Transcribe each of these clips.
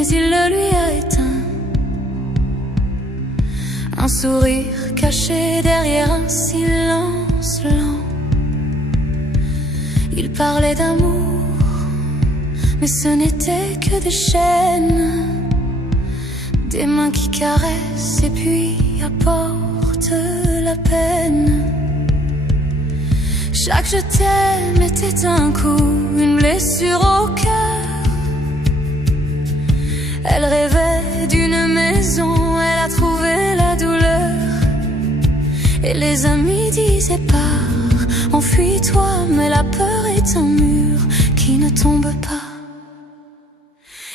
mais il le lui a éteint. Un sourire caché derrière un silence lent. Il parlait d'amour, mais ce n'était que des chaînes, des mains qui caressent et puis apportent la peine. Chaque je t'aime était un coup, une blessure au cœur. Elle rêvait d'une maison, elle a trouvé la douleur. Et les amis disaient pars, enfuis-toi, mais la peur est un mur qui ne tombe pas.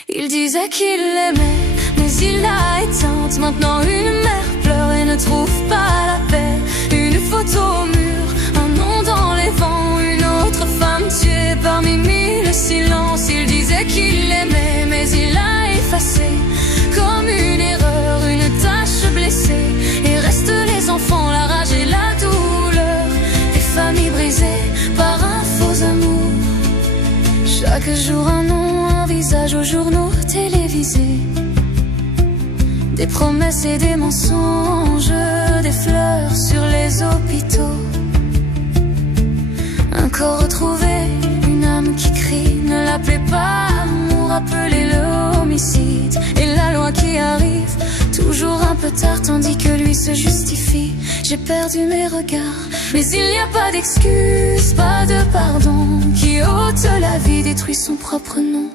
Il disait qu'il l'aimait, mais il l'a éteinte. Maintenant une mère pleure et ne trouve pas la paix. Une photo au mur, un nom dans les vents, une autre femme tuée parmi mille silences. Il disait qu'il l'aimait, mais il l'a effacé comme une erreur, une tache blessée. Et restent les enfants, la rage et la douleur, des familles brisées par un faux amour. Chaque jour un nom, un visage aux journaux télévisés, des promesses et des mensonges, des fleurs sur les hôpitaux. Un corps retrouvé, une âme qui crie, ne l'appelez pas amour, appelez-le homicide. Et la loi qui arrive, toujours un peu tard, tandis que lui se justifie. J'ai perdu mes regards, mais il n'y a pas d'excuse, pas de pardon, qui ôte la vie, détruit son propre nom.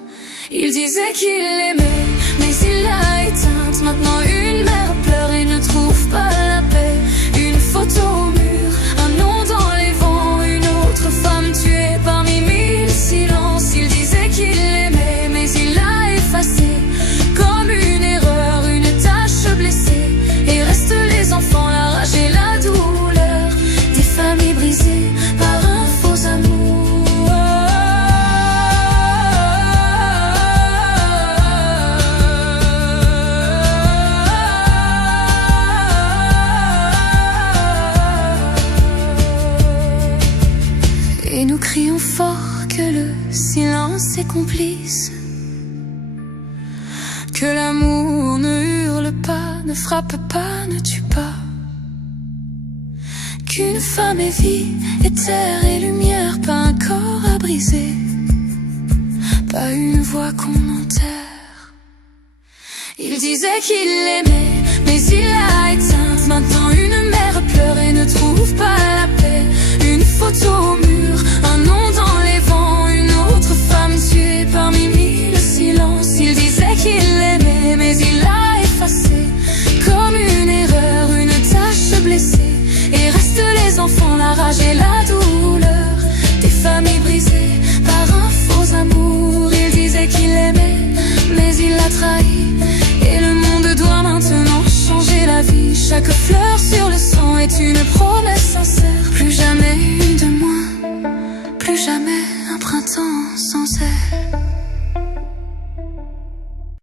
Il disait qu'il l'aimait, mais il l'a éteinte. Maintenant une mère pleure et ne trouve pas la paix. Une photo au mur, un nom dans les vents, une autre femme tuée parmi mille silences. Il disait qu'il l'aimait, mais il l'a effacé comme une erreur, une tache blessée. Et restent les enfants, la rage et la douleur, des familles brisées par un faux amour. Et nous crions fort que le silence est complice, que l'amour ne hurle pas, ne frappe pas, ne tue pas, qu'une femme est vie, et terre et lumière, pas un corps à briser, pas une voix qu'on enterre. Il disait qu'il l'aimait, mais il l'a éteinte. Maintenant une mère pleure et ne trouve pas la paix. Une photo au mur, un nom dans les vents, une autre femme tuée parmi mille silences. Il disait qu'il l'aimait, mais il l'a effacé comme une erreur, une tache blessée. Et restent les enfants, la rage et la douleur, des familles brisées par un faux amour. Il disait qu'il l'aimait, mais il l'a trahi. Et le monde doit maintenant changer la vie. Chaque fleur sur le sang est une promesse sincère. Plus jamais une de moins, plus jamais